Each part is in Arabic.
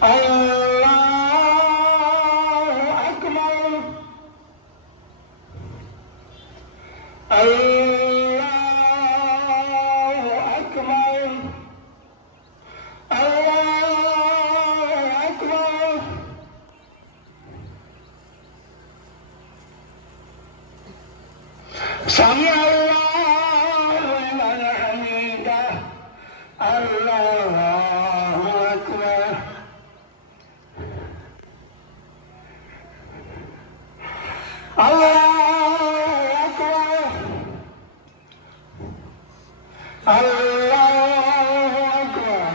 الله أكبر الله أكبر الله أكبر سمع الله لمن حمده الله أكبر الله أكبر الله أكبر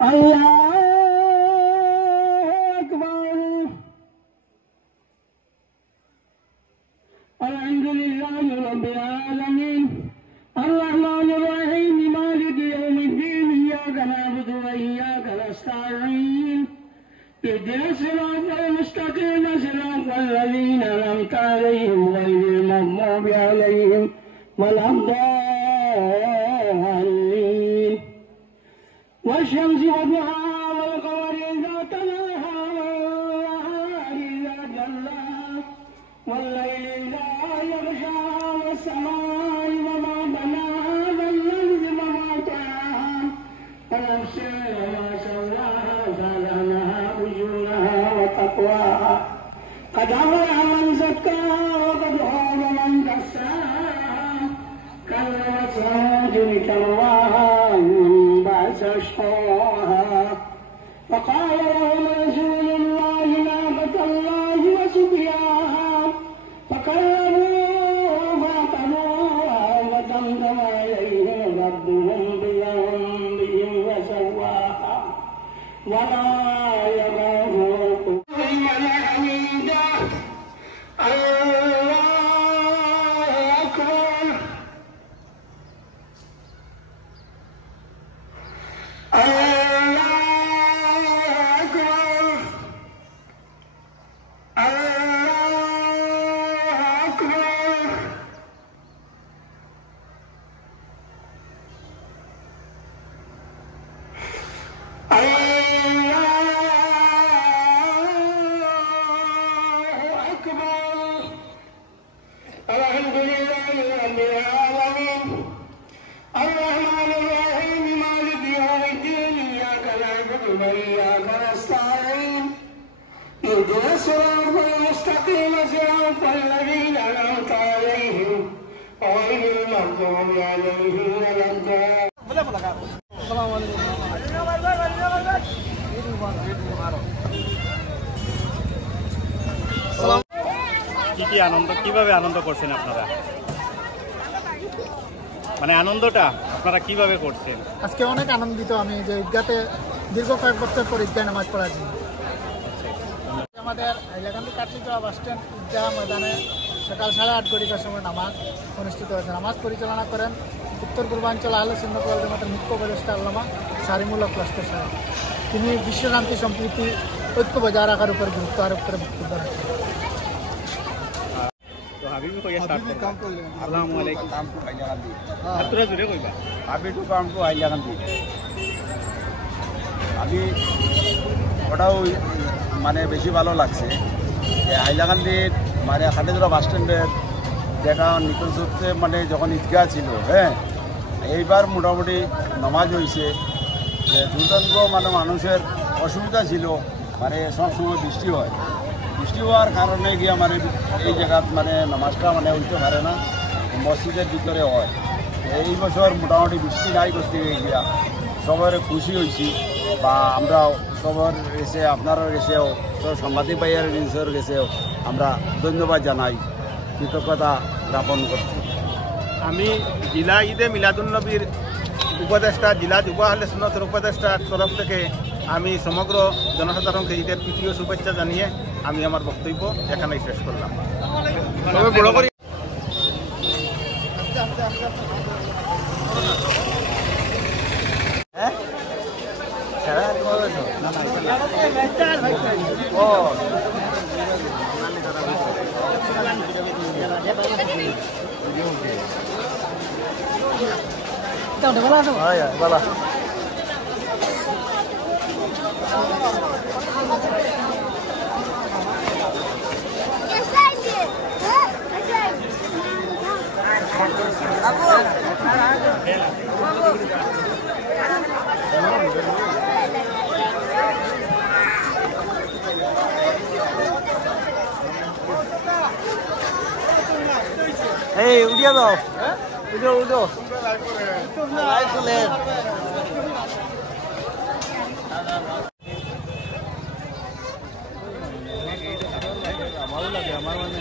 الله أكبر الحمد لله رب العالمين الرحمن الرحيم مالك يوم الدين إياك نعبد وإياك نستعين اهدنا الصراط المستقيم صراط الذين أنعمت عليهم غير المغضوب عليهم ولا الضالين والشمس وضحاها والقمر إذا تلاها والنهار إذا جلاها والليل إذا يغشى والسماء وما بناها والأرض وما طحاها ونفس وما سواها فألهمها فجورها وتقواها قد أفلح من زكاها وقد خاب من دساها كذبت ثمود بتقواها من بعث أشقاها فقال لهم رسول الله ناقة الله وسقياها فكذبوه فعقروها فدمدم عليهم ربهم بذنبهم فسواها ولا يخاف لمن حمده الله أكبر الله أكبر الله أكبر الله أكبر الحمد لله رب العالمين المستقيم صراط الذين أنعمت عليهم غير المغضوب عليهم ولا الضالين কি কি আনন্দ কিভাবে আনন্দ করছেন আপনারা মানে আনন্দটা আপনারা কিভাবে করছেন আজকে অনেক আনন্দিত আমি যে ঈদগাতে দীর্ঘ কয়েক বছর পর ঈদগাহ নামাজ পড়ার জন্য আমাদের হাইলাকান্দি কাঠিগড়া বাস স্ট্যান্ড ঈদগাহ ময়দানে সকাল 8:30 ঘটিকার সময় নামাজ অনুষ্ঠিত হয়েছে। নামাজ পরিচালনা করেন উত্তর পূর্বাঞ্চল আহলে সুন্নাত ওয়াল জামাতের মুখ্য উপদেষ্টা আল্লামা সারিমুল্লাহ ক্লাস্টার সাহেব। তিনি বিশ্বশান্তি সম্প্রীতি ঐক্য বজায় রাখার উপর গুরুত্ব আরোপ করে বক্তব্য রাখেন। আমি ওটাও মানে বেশি ভালো লাগছে যে হাইলাকান্দির মানে খাটিজোড়া বাস স্ট্যান্ডের যেটা নিকটে মানে যখন ঈদগাহ ছিল, হ্যাঁ এইবার মোটামুটি নামাজ হয়েছে। যে দুর্দান্ত মানে মানুষের অসুবিধা ছিল, মানে সবসময় বৃষ্টি হয়, বৃষ্টি হওয়ার কারণে গিয়ে মানে এই জায়গাত মানে নামাজটা মানে হইতে পারে না, মসজিদের ভিতরে হয়। এই বছর মোটামুটি বৃষ্টি নাই করতে গিয়া সবার খুশি হয়েছি, বা আমরা সবার এসে আপনারও গেছেও সব সাংবাদিক ভাইয়ের নিজের গেছেও আমরা ধন্যবাদ জানাই, কৃতজ্ঞতা জ্ঞাপন করছি। আমি জেলা ঈদে মিলাদুন্নবীর উপদেষ্টা, জেলা যুব আহলে সুন্নতের উপদেষ্টার তরফ থেকে আমি সমগ্র জনসাধারণকে ঈদের তৃতীয় শুভেচ্ছা জানিয়ে আমি আমার বক্তব্য এখানেই শেষ করলাম। তবে বড় করে এই উঠিয়া দাও, উঠো উঠো আমারও লাগে, আমার মানে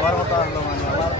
আমার কথা হলো মানে আমার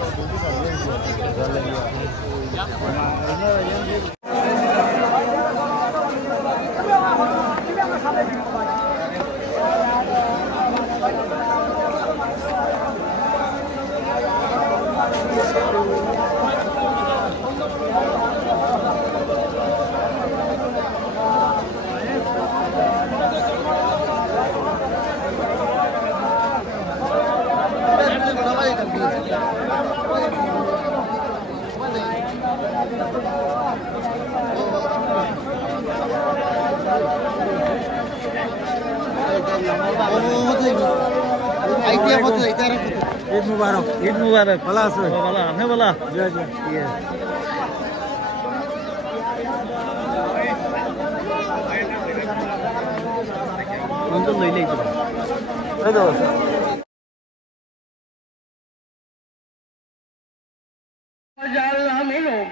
ঈদ মুবারক, ঈদ মুবারক। ভালো আছো? ভালো, আপনি ভালো? জয় জয়। তো লইলেই তো وجعلنا منهم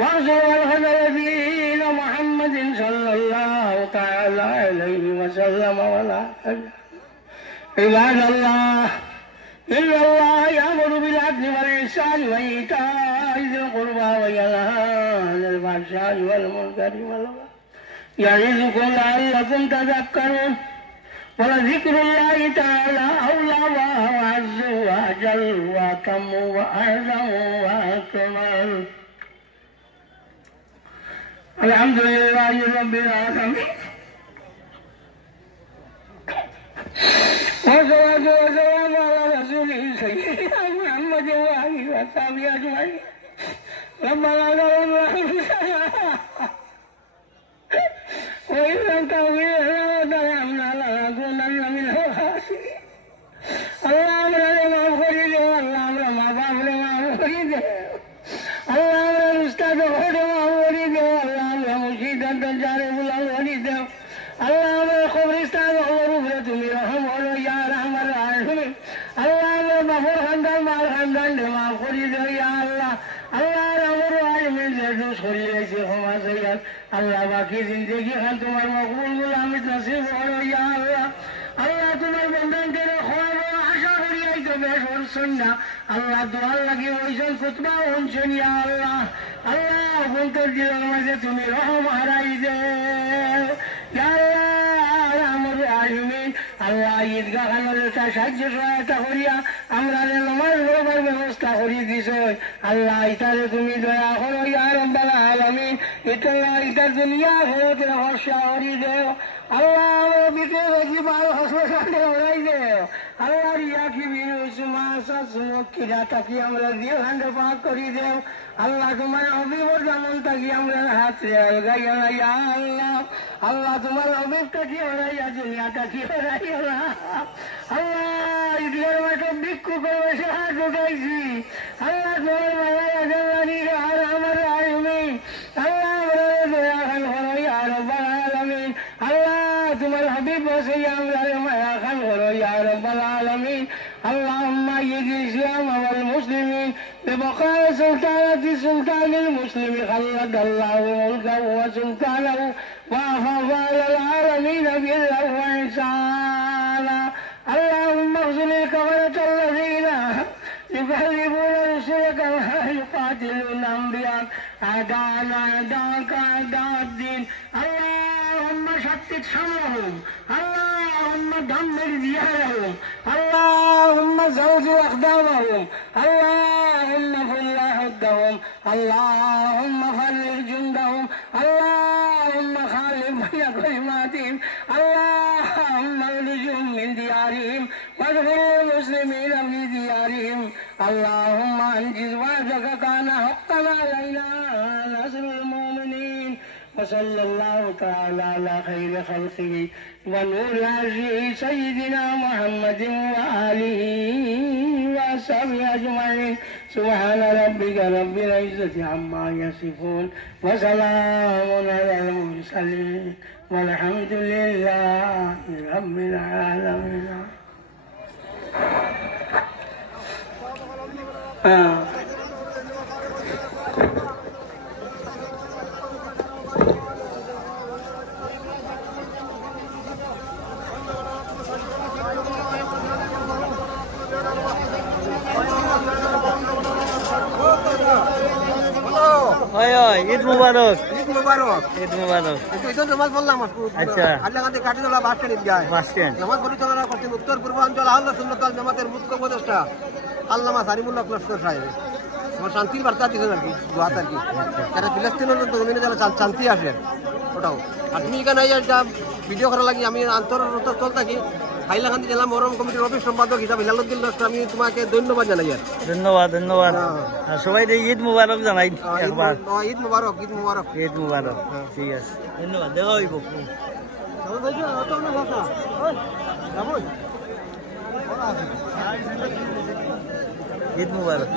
وانصر الذين محمد صلى الله تعالى عليه وسلم ولا عباد الله إن الله يأمر بالعدل والإحسان وإيتاء ذي القربى وينهى عن الفحشاء والمنكر والبغي يعظكم لعلكم تذكرون ولذكر الله تعالى أولى وأعز وأجل وأتم وأعظم وأكمل. الحمد لله رب العالمين والصلاة والسلام على رسوله سيدنا محمد وآله وصحبه أجمعين. ربنا ظلمنا وإن لم تغفر لنا وترحمنا لنكونن من الخاسرين. اللهم لما فرجه اللهم لما فعل ما فرجه اللهم مستغفر ما فرجه اللهم مشيدا تجارب الله ولده اللهم خبر استغفر وغفرة من رحمه يا رحمة বাপর খানদান মার খানদান রে মাফ করি দে ইয়া আল্লাহ আল্লাহ আমার আলমিন যে দোষ করিয়েছে ক্ষমা চাইয়াল আল্লাহ বাকি জিন্দগি খান তোমার মকবুল গোলামি নসিব করো ইয়া আল্লাহ আল্লাহ তোমার বন্ধনকে খাওয়াবো আশা করি এই তো বেশ করছেন না আল্লাহ দোয়ার লাগে ওইজন খুতবা শুনছেন ইয়া আল্লাহ আল্লাহ অভ্যন্তর দিলের মাঝে তুমি রহম হারাই দে ইয়া আল্লাহ আমার আলমিন আল্লাহ ঈদগাহ খানের সাহায্য সহায়তা করিয়া আমরা নামাজ পড়বার ব্যবস্থা করি দিছ আল্লাহ ইতারে তুমি দয়া করো ইয়া রাব্বাল আলামিন ইতার দুনিয়া আখিরাতের ভরসা করি দেও আল্লাহ আমার বিতে জীবন হাসপাতালে ওরাই দেও আল্লাহ রিয়া কি বিনুসমা সাসমক কিরা তাকি আমরা দিয়ে ভান্ড পাক করি দেও আল্লাহ তোমার অভিবর যেমন তাকি আমরা হাতে গাইয়া ইয়া আল্লাহ আল্লাহ তোমার অভিবটা কি ওরাইয়া দুনিয়াটা কি ওরাইয়া আল্লাহ ঈদের মাঠে ভিক্ষু করে সে হাত ঢুকাইছি আল্লাহ তোমার মায়া জানি আর আমার আলমিন আল্লাহ আমরা দয়া খান করো ইয়া রাব্বাল আলামিন আল্লাহ তোমার হাবিব বসে আমরা মায়া খান করো ইয়া রাব্বাল আলামিন اللهم ايد الاسلام والمسلمين ببقاء سلطنة سلطان المسلم خلد الله ملكه وسلطانه وافض على العالمين بالله وإحسانا اللهم اغفر الكفرة الذين يكذبون رسلك ويقاتلون انبياءك اعداءنا اعداءك اعداء الدين اللهم شتت شملهم اللهم دمر ديارهم اللهم زلزل اقدامهم اللهم فل حدهم اللهم فرج جندهم اللهم خالف بين كلماتهم اللهم اخرجهم من ديارهم واغفر للمسلمين في ديارهم اللهم انجز وعدك كان حقا علينا نصر المؤمنين وصلى الله تعالى على خير خلقه ونور عرشه سيدنا محمد وآله وصحبه أجمعين سبحان ربك رب العزة عما يصفون وسلام على المرسلين والحمد لله رب العالمين ঈদ মুবারক ঈদ মুবারক ঈদ মুবারক এইজন নামাজ পড়লাম আচ্ছা আল্লাহকে কাটিদলা বাস স্ট্যান্ড যায় বাস স্ট্যান্ড নামাজ পরিচালনা করছেন উত্তর পূর্বাঞ্চল আহলে সুন্নাত ওয়াল জামাতের মুখ্য উপদেষ্টা আল্লামা সারিমুল্লাহ লস্কর সাহেব আমার শান্তির বার্তা দিয়েছেন আর কি দোয়াত আর কি যারা ফিলিস্তিনের জমিনে যারা শান্তি আসে ওটাও আর তুমি এখানে যা ভিডিও করা লাগি আমি আন্তর্জাতিক থাকি হাইলাকান্দি জেলা মহরম কমিটির অফিস সম্পাদক হিসাবে হিলালুদ্দিন লস্কর আমি তোমাকে ধন্যবাদ জানাই আর ধন্যবাদ ধন্যবাদ আর সবাই ঈদ মুবারক জানাই একবার ঈদ মুবারক ঈদ মুবারক ঈদ মুবারক ঠিক আছে ধন্যবাদ দেখা হইব ঈদ মুবারক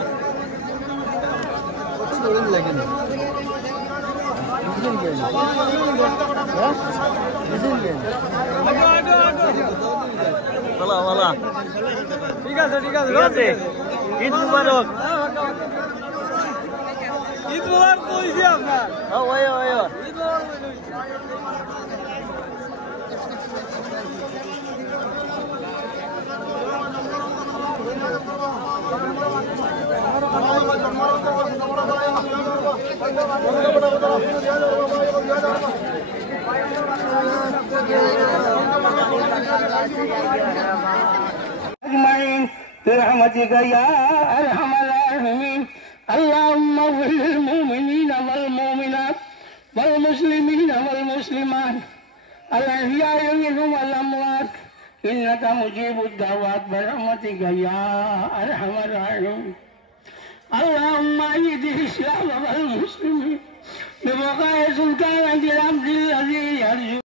বলা বলা ঠিক আছে ঠিক আছে ঠিক আছে ঈদ মুবারক ঈদ মুবারক কইছি আপনার ওই ওই ঈদ أجمعين برحمتك يا أرحم الراحمين اللهم اغفر للمؤمنين والمؤمنات والمسلمين والمسلمات الأحياء منهم والأموات إنك مجيب الدعوات برحمتك يا أرحم الراحمين اللهم أيد الإسلام والمسلمين ببقاء سلطان العبد الذي يرجو